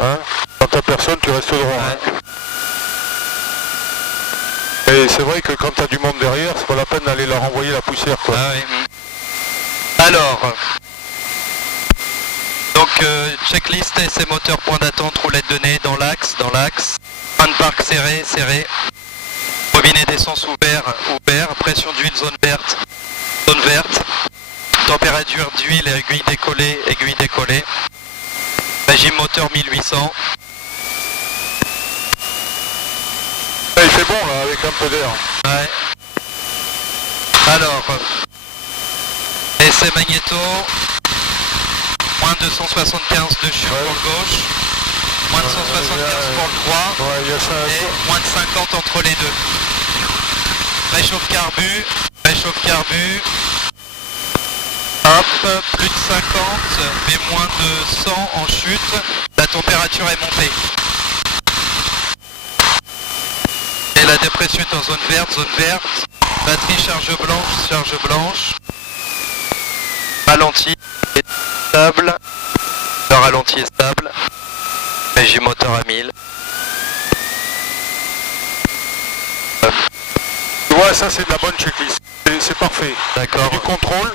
Hein, quand t'as personne, tu restes droit. Ouais. Hein. Et c'est vrai que quand t'as du monde derrière, c'est pas la peine d'aller leur envoyer la poussière, quoi. Ah oui. Alors, donc checklist, essai moteur, point d'attente, roulette de nez dans l'axe. Frein de parc serré. Robinet d'essence ouvert. Pression d'huile zone verte. Température d'huile, aiguille décollée. Régime moteur 1800. Il fait bon là, avec un peu d'air. Ouais. Alors, essai magnéto, moins 275 de chute pour le gauche, moins de 175 pour le droit, Ouais, il y a ça. et moins de 50 entre les deux. Réchauffe carbu. Hop, plus de 50, mais moins de 100 en chute, la température est montée. Et la dépression est en zone verte. Batterie charge blanche. Ralenti est stable. Le ralenti est stable. Régime moteur à 1000. Tu vois, ça c'est de la bonne checklist. C'est parfait. D'accord. Du contrôle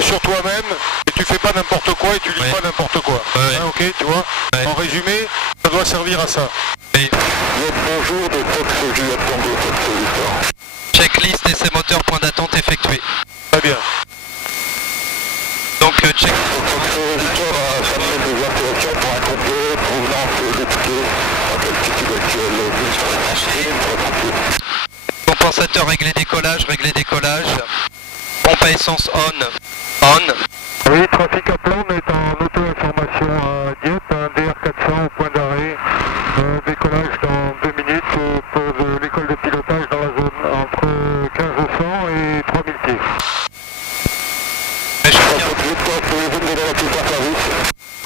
sur toi-même et tu fais pas n'importe quoi et tu lis pas n'importe quoi. Ouais. Hein, ok, tu vois. Ouais. En résumé, ça doit servir à ça. Oui. Bonjour de Fox Juliette Tango, Fox Victor. Checklist essai moteur, point d'attente effectué. Très bien. Donc check. Fox Victor a fermé des interactions pour un complet provenance des tickets à l'altitude actuelle Compensateur réglé décollage. Pompe à essence on. Oui, trafic à plan, on est en auto-information à Dieppe, un DR400 au point d'arrêt, décollage dans 2 minutes pour l'école de pilotage dans la zone entre 1500 et 3000 pieds.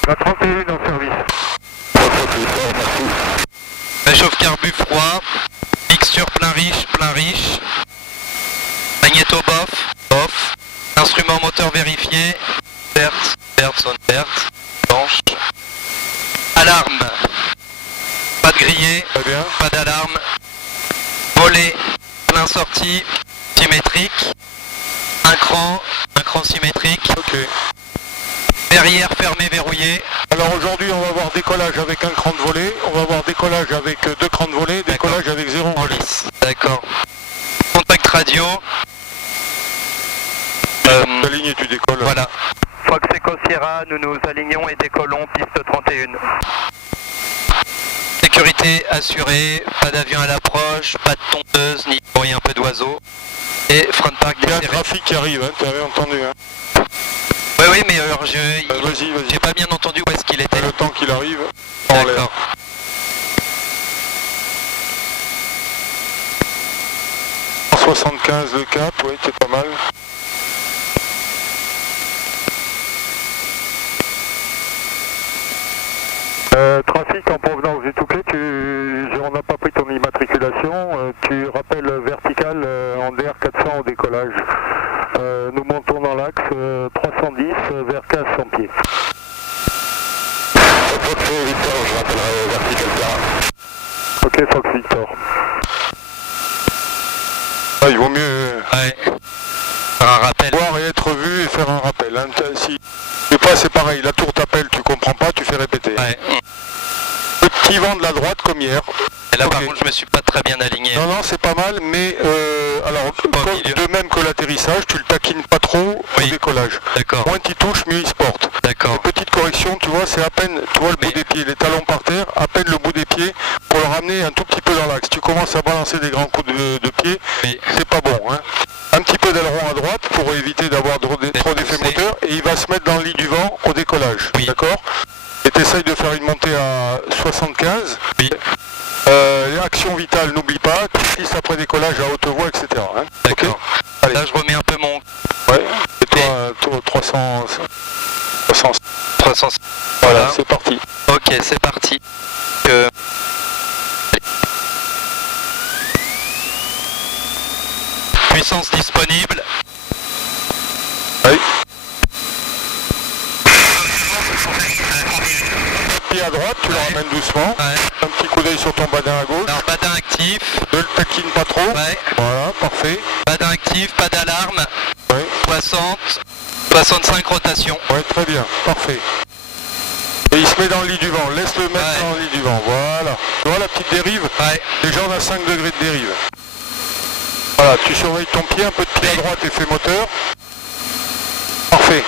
La 31 en service. Réchauffe carbu froid. Mixture plein riche. Magnéto bof. Instrument moteur vérifié. Verte, zone verte. Blanche. Alarme. Pas de grillé. Très bien. Pas d'alarme. Volet. Plein sortie. Symétrique. Un cran symétrique. Ok. Derrière fermé, verrouillé. Alors aujourd'hui on va voir décollage avec un cran de volet, on va voir décollage avec 2 crans de volet, décollage avec 0 en volet. D'accord. Contact radio. Tu alignes et tu décolles. Voilà. Fox Echo Sierra, nous nous alignons et décollons piste 31. Sécurité assurée, pas d'avion à l'approche, pas de tondeuse, ni bruit, un peu d'oiseau. Et frein de parc Il y a un desserré. trafic qui arrive, hein, tu avais entendu. Hein. Oui, mais alors Vas-y. j'ai pas bien entendu où est-ce qu'il était. Le temps qu'il arrive, en l'air. D'accord. En 75 le cap, oui, c'est pas mal. Trafic en provenance du Touquet, on n'a pas pris ton immatriculation, tu rappelles vertical en DR400 au décollage. Nous montons dans l'axe 310 vers 1500 pieds. Fox Victor, je rappellerai vertical terrain. Ok, Fox Victor. Ah, il vaut mieux Faire un rappel. voir et être vu et faire un rappel. Hein. Si c'est pas, c'est pareil, la tour t'appelle, tu comprends pas, tu fais répéter. Ouais. Petit vent de la droite comme hier. Et là, Ok. par contre, je me suis pas très bien aligné. Non, c'est pas mal, mais alors, Pas au milieu. de même que l'atterrissage, tu le taquines pas trop au Oui. décollage. D'accord. Moins tu touches, mieux il se porte. D'accord. Petite correction, tu vois, c'est à peine, tu vois le bout des pieds, les talons par terre, à peine le bout des pieds pour le ramener un tout petit peu dans l'axe. Tu commences à balancer des grands coups de pied, Oui. c'est pas bon. Hein. Un petit peu d'aileron à droite pour éviter d'avoir trop d'effet poussé. moteur et il va se mettre dans le lit du vent au décollage. Oui. D'accord? Et tu essayes de faire une montée à 75. Oui. Action vitale, n'oublie pas, tu glisses après décollage à haute voix, etc. Hein. D'accord. Ok. Allez. Là, je remets un peu mon Ouais. Et toi, 300. 300. Voilà, Voilà. c'est parti. Ok, c'est parti. Puissance disponible. Oui. Pied à à droite, tu le ramènes doucement. Ouais. Un petit coup d'œil sur ton badin à gauche. Alors badin actif. Ne le taquine pas trop. Ouais. Voilà, parfait. Badin actif, pas d'alarme. Ouais. 60, 65 rotations. Ouais, très bien, parfait. Et il se met dans le lit du vent, laisse-le mettre Ouais. dans le lit du vent, voilà. Tu vois la petite dérive? Ouais. Déjà on a 5 degrés de dérive. Voilà, tu surveilles ton pied, un peu de pied à droite, effet moteur. Parfait.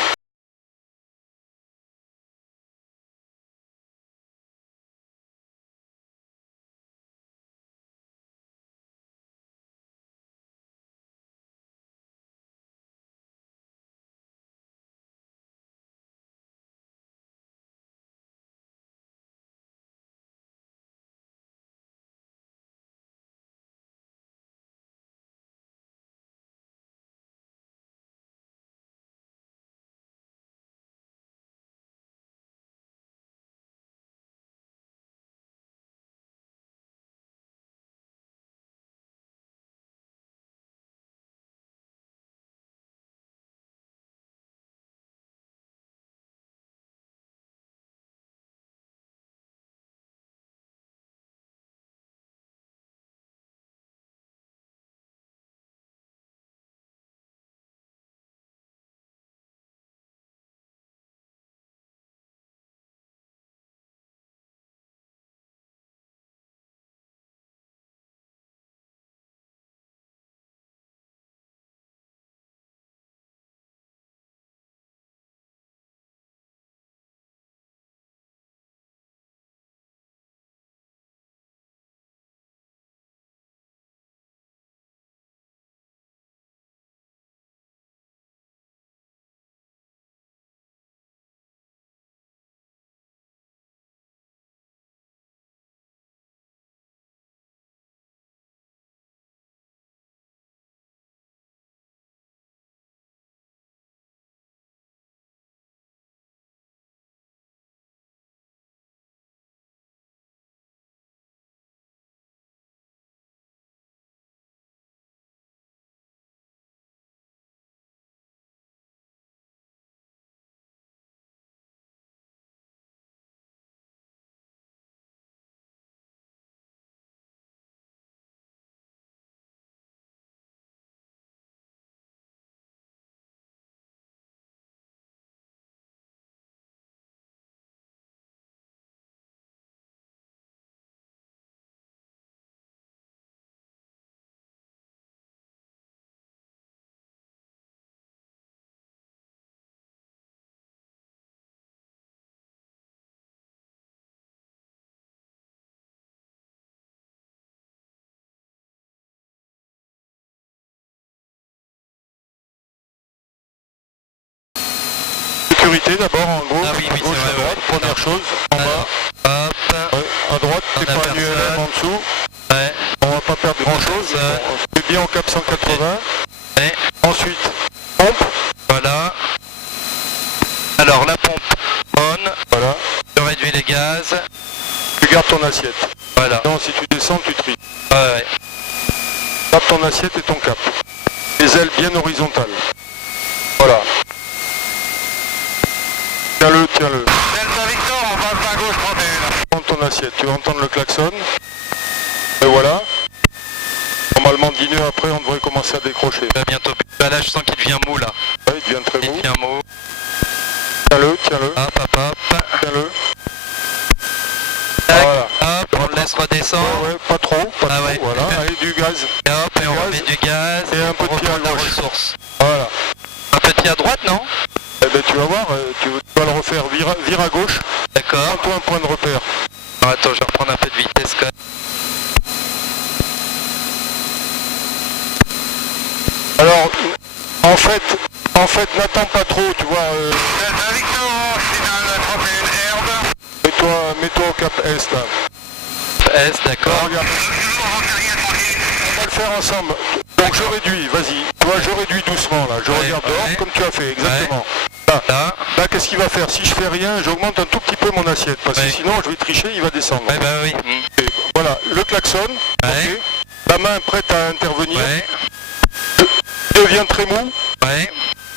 Sécurité d'abord en gauche, Ah oui, oui, à gauche, c'est vrai, à droite, ouais. première chose, en bas. Hop. Ouais, à droite, On c'est a pas un personne. ULM en dessous. Ouais. On va pas perdre grand chose. Personne. On fait bien au cap 180. Ouais. Ensuite, pompe. Voilà. Alors la pompe on. Voilà. Je réduis les gaz. Tu gardes ton assiette. Voilà. Non, si tu descends, tu tries. Ouais. Tape ton assiette et ton cap. Les ailes bien horizontales. Voilà. Tiens-le, tiens-le. Delta Victor, on passe à gauche 31. Prends ton assiette, tu vas entendre le klaxon. Et voilà. Normalement 10 nœuds après, on devrait commencer à décrocher. Il va bientôt. Là, je sens qu'il devient mou là. Ouais, il devient très Il mou. devient mou. Tiens-le, tiens-le, Hop, hop, hop. tiens-le. Tac. Voilà. Hop, on le laisse redescendre. Ouais, pas trop, pas Ah trop. ouais. Voilà, allez, du gaz. Et hop, et on Gaz. remet du gaz. Et un peu de on pied à reprend la gauche. ressource. Voilà. Un peu de pied à droite, non? Eh ben tu vas voir, tu vas le refaire, vire à gauche. D'accord. Prends-toi un point de repère. Alors, attends, je vais reprendre un peu de vitesse quand même. Alors, en fait, n'attends pas trop, tu vois. Delta Victor, je suis dans le 31 herbe. Mets-toi au cap Est, là. S, d'accord. Alors, regarde. On va le faire ensemble. Donc je réduis, vas-y. Tu vois, je réduis doucement, là. Je Ouais, regarde dehors, ouais. comme tu as fait, exactement. Là. Là, qu'est-ce qu'il va faire? Si je fais rien, j'augmente un tout petit peu mon assiette. Parce que Ouais. sinon, je vais tricher, il va descendre. Ouais, bah oui. Et voilà, le klaxon. Ouais. Ok. La main prête à intervenir. Ouais. Devient très mou. Ouais.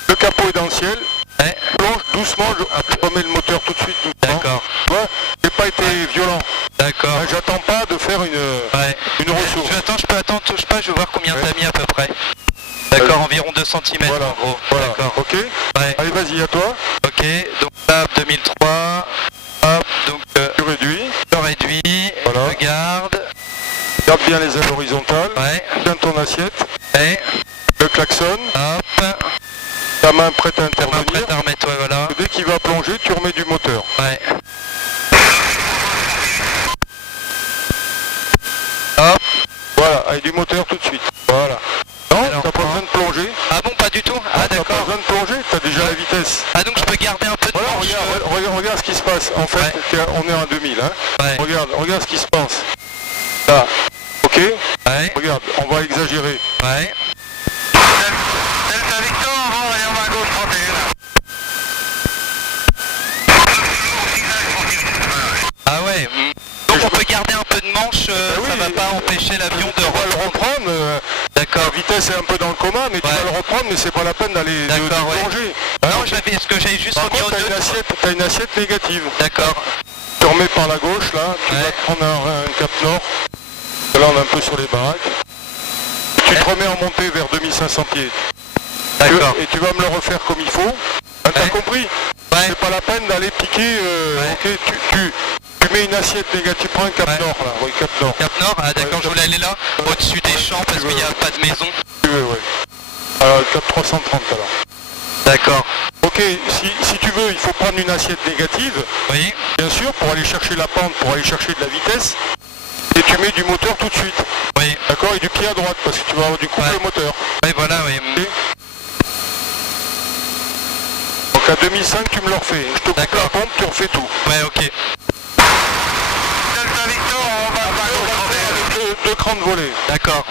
Le capot est dans le ciel. Ouais. Plonge doucement, je remets le moteur tout de suite doucement. D'accord. Tu vois, j'ai pas pas été violent. D'accord. J'attends pas de faire une ressource. Je peux attendre, touche pas, je vais voir combien t'as mis à peu près. D'accord, environ 2 cm Voilà, en gros. voilà. D'accord. Ok. Ouais. Allez, vas-y, à toi. Ok, donc là, 2003. Hop, donc Tu réduis. je réduis, Voilà. je garde. Garde bien les ailes horizontales. Ouais. Tiens ton assiette. Ouais. Le klaxon. Hop. Ta main prête à On intervenir. prête à remettre, ouais, voilà. Dès qu'il va plonger, tu remets du moteur. Ouais. Hop. Voilà, avec du moteur tout de suite. Voilà. Non, Alors, t'as pas besoin de plonger. Ah bon, pas du tout? Ah T'as pas d'accord. besoin de plonger, t'as déjà la vitesse. Ah donc je peux garder un peu de Voilà, manche, regarde ce qui se passe. En fait, Ouais. on est à 2000. Hein. Ouais. Regarde ce qui se passe. Là. Ok. Ouais. Regarde, on va exagérer. Ouais. Delta Victor, on va à gauche 31. Ah ouais. Donc on peut garder un peu de manche, oui, ça va pas empêcher l'avion de Tu vas le reprendre. reprendre. D'accord. La vitesse est un peu dans le coma, mais tu Ouais. vas le reprendre, mais c'est pas la peine d'aller de D'accord, ouais. plonger. Non, est-ce que j'avais juste Par remis au contre, 2? t'as une assiette négative. D'accord. Tu remets par la gauche, là, tu Ouais. vas te prendre un cap nord. Là, on est un peu sur les baraques. Tu te remets en montée vers 2500 pieds. D'accord. Et tu vas me le refaire comme il faut. Ah, t'as Ouais. compris? Ouais. C'est pas la peine d'aller piquer. Ok, tu mets une assiette négative. Prends un cap Ouais. nord, là. Oui, cap nord. Cap Nord, ah d'accord, Ouais, je voulais aller là, au-dessus des champs parce qu'il n'y a pas de maison. Tu veux, ouais. Alors, cap 330 alors. D'accord. Ok, si tu veux, il faut prendre une assiette négative, Oui. bien sûr, pour aller chercher la pente, pour aller chercher de la vitesse. Et tu mets du moteur tout de suite. Oui. D'accord? Et du pied à droite, parce que tu vas avoir du coup Ouais. le moteur. Oui, voilà, oui. Ok. Donc à 2005, tu me le refais. Je te coupe D'accord. la pompe, tu refais tout. Ouais, ok. Delta Victor, on va à gauche 31. Deux crans de volée. D'accord.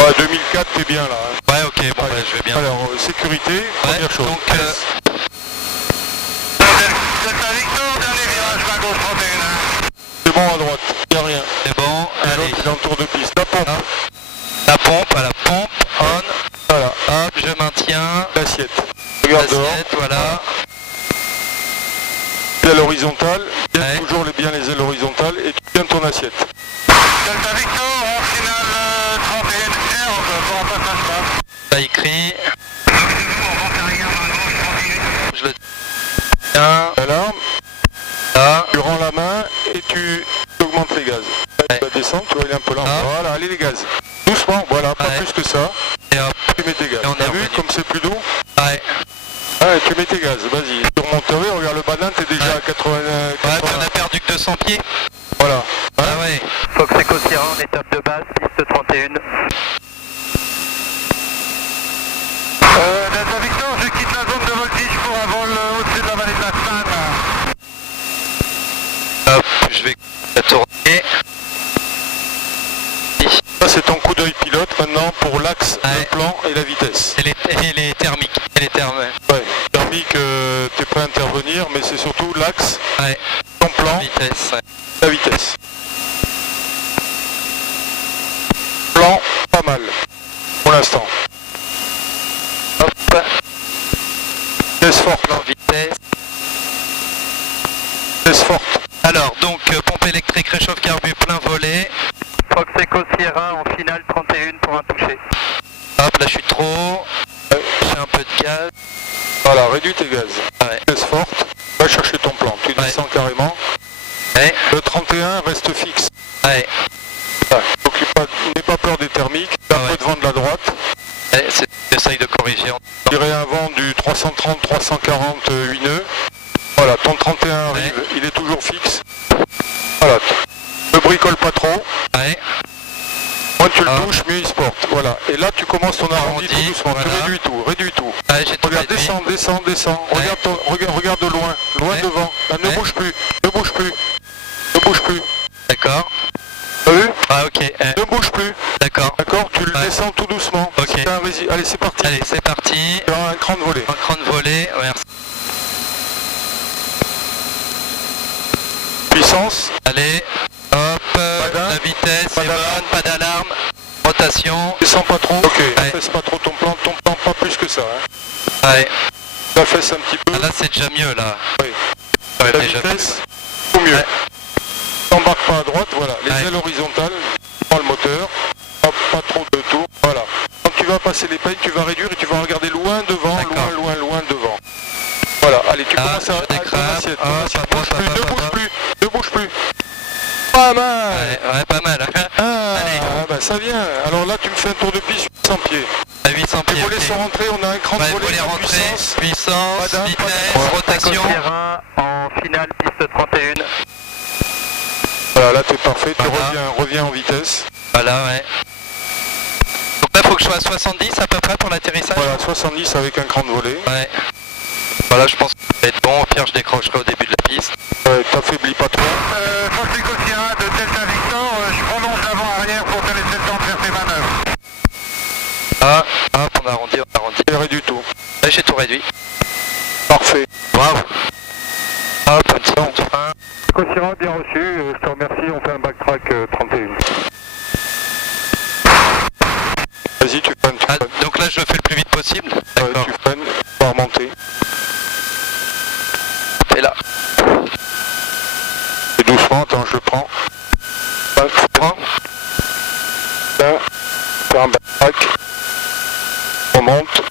Ouais, 2004, t'es bien là. Hein. Ouais, ok, bon, bah, je vais bien. Alors, sécurité, Ouais, première chose. donc, Delta Victor, dernier virage, à gauche 31. C'est bon à droite, y a rien. c'est bon, Et allez. l'autre, il est en tour de piste. La pompe, Hop. La pompe, à la pompe, on, voilà, hop, je maintiens. l'assiette. Regarde dehors. L'assiette, voilà. Aile horizontale, tiens Ouais. toujours bien les ailes horizontales et tu tiens ton assiette. Delta Victor, en finale 31 R, pour un passage bas. Ça écrit. Je le tiens. Alarme, Là. tu rends la main et tu augmentes les gaz. Là, Ouais. tu vas descendre, tu vois, il est un peu lent. Ah. Voilà, allez les gaz. Doucement, voilà, pas Ouais. plus que ça. Et hop. Tu mets tes gaz. Et on est T'as vu revenu. comme c'est plus doux? Ouais. Ouais, tu mets tes gaz, vas-y. Tu remonterais, regarde le badin, t'es déjà Ouais. à 80. Ouais, puis on a perdu que 200 pieds. Voilà. Ah ouais. Fox Echo Sierra en étape de base, piste 31. Delta Victor, je quitte la zone de voltige pour un vol au-dessus de la vallée de la Seine. Hop, je vais la tourner. Ça, c'est ton coup d'œil pilote maintenant pour l'axe, Ouais. le plan et la vitesse. Elle est thermique. Elle est thermique. Ouais. Thermique, t'es prêt à intervenir, mais c'est surtout l'axe, Ouais. ton plan, Vitesse. Ouais. la vitesse. Plan, pas mal, pour l'instant. Hop. Vitesse forte, Plan vitesse. vitesse forte. Alors, donc, pompe électrique, réchauffe carbu, plein volet. Fox Echo Sierra en finale 31 pour un touché. Hop, là je suis trop. Ouais. J'ai un peu de gaz. Voilà, réduis tes gaz. Ouais. Vitesse forte, va chercher ton plan, tu Ouais. descends carrément. Ouais. Le 31 reste fixe. Ouais. Voilà. Donc n'aie pas peur des thermiques, un Ah ouais. peu de vent de la droite. Ouais, j'essaye de corriger. Je dirais un vent du 330-340 8 nœuds. Voilà, ton 31 arrive, Ouais. il est toujours fixe. Voilà, ne bricole pas trop. Ouais. Moins tu le Ah. touches, mieux il se porte. Voilà, et là tu commences ton arrondi tout Arrondi, doucement. voilà. Tu réduis tout, réduis tout. Ouais, j'ai tout Regarde, réduit. descends. Ouais. Regarde de loin, loin Ouais. devant. Là, ne Ouais. bouge plus, ne bouge plus. Ne bouge plus. D'accord. T'as vu? Ah ok. Ne bouge plus. D'accord. D'accord, tu le Ouais. descends tout doucement. Ok. C'est un Allez, c'est parti. Allez, c'est parti. Tu as un cran de volée. Un cran de volée. Merci. Puissance. Allez. Hop. Badin. La vitesse Pas est d'alarme. bonne. Pas d'alarme. Rotation. Descends pas trop. Ok. Ouais. Fais pas trop ton plan pas plus que ça. Hein. Ouais. La fesse un petit peu. Ah, là c'est déjà mieux là. Oui. Ouais, La déjà vitesse, au mieux. Ouais. T'embarques pas à droite, voilà. Les Ouais. ailes horizontales, prends le moteur, pas trop de tours, voilà. Quand tu vas passer les peines, tu vas réduire et tu vas regarder loin devant, D'accord. loin devant. Voilà, allez, tu commences à je décrape. ton assiette, ton Hop, assiette. hop, Bouge hop, plus, hop, ne hop, bouge hop. plus, ne bouge plus. Pas mal. Ouais, pas mal. Ah, Allez. bah ça vient. Alors là, tu me fais un tour de piste 800 pieds. À 800 Les pieds. volets ok. sont rentrés, on a un cran de Ouais, volet volet en rentré, puissance. puissance, Pas vitesse, d'âme. rotation. Terrain en finale, piste 31. Voilà, là, t'es parfait, tu Voilà. reviens en vitesse. Voilà, ouais. Donc là, faut que je sois à 70 à peu près pour l'atterrissage. Voilà, 70 avec un cran de volet. Ouais. Voilà, je pense que ça va être bon. Au pire, je décrocherai au début de la piste. Ouais, t'affaiblis pas trop. Fox Echo Sierra de Delta Victor, je prolonge l'avant-arrière pour te laisser le temps de faire tes manœuvres. Ah, hop, on arrondit. Pas du tout. Là, j'ai tout réduit. Parfait. Bravo. Hop, un petit bon. Echo Sierra, bien reçu, je te remercie, on fait un backtrack 31. Vas-y, tu freines, Ah, donc là, je le fais le plus vite possible. Ouais, D'accord. tu freines, tu vas remonter. Et là. Et doucement, attends, je le prends. Tu prends. Là, faire un backtrack. On monte.